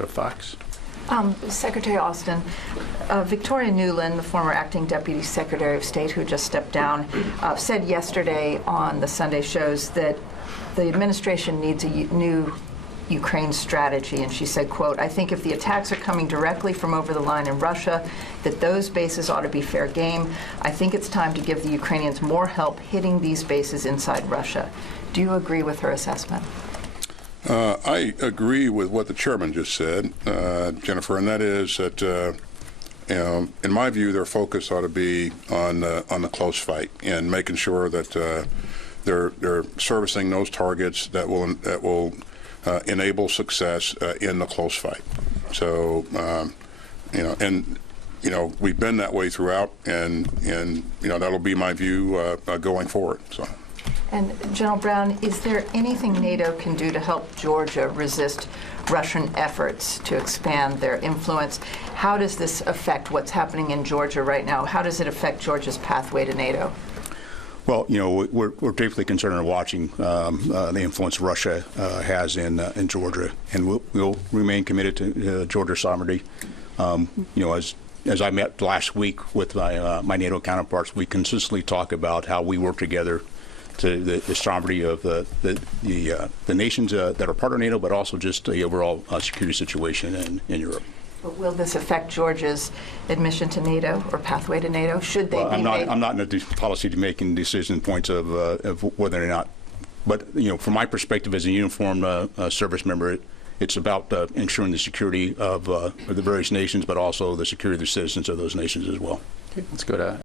go to Fox. Secretary Austin, Victoria Nuland, the former acting Deputy Secretary of State who just stepped down, said yesterday on the Sunday shows that the administration needs a new Ukraine strategy, and she said, quote, "I think if the attacks are coming directly from over the line in Russia, that those bases ought to be fair game. I think it's time to give the Ukrainians more help hitting these bases inside Russia." Do you agree with her assessment? I agree with what the chairman just said, Jennifer, and that is that, in my view, their focus ought to be on the close fight and making sure that they're servicing those targets that will enable success in the close fight. So, we've been that way throughout, and that'll be my view going forward. So. And General Brown, is there anything NATO can do to help Georgia resist Russian efforts to expand their influence? How does this affect what's happening in Georgia right now? How does it affect Georgia's pathway to NATO? Well, we're deeply concerned in watching the influence Russia has in Georgia, and we'll remain committed to Georgia's sovereignty. As I met last week with my NATO counterparts, we consistently talk about how we work together to the sovereignty of the nations that are part of NATO, but also just the overall security situation in Europe. But will this affect Georgia's admission to NATO or pathway to NATO? Should they be I'm not in the policy making decision points of whether or not. But from my perspective as a uniformed service member, it's about ensuring the security of the various nations, but also the security of the citizens of those nations as well. Okay, let's go to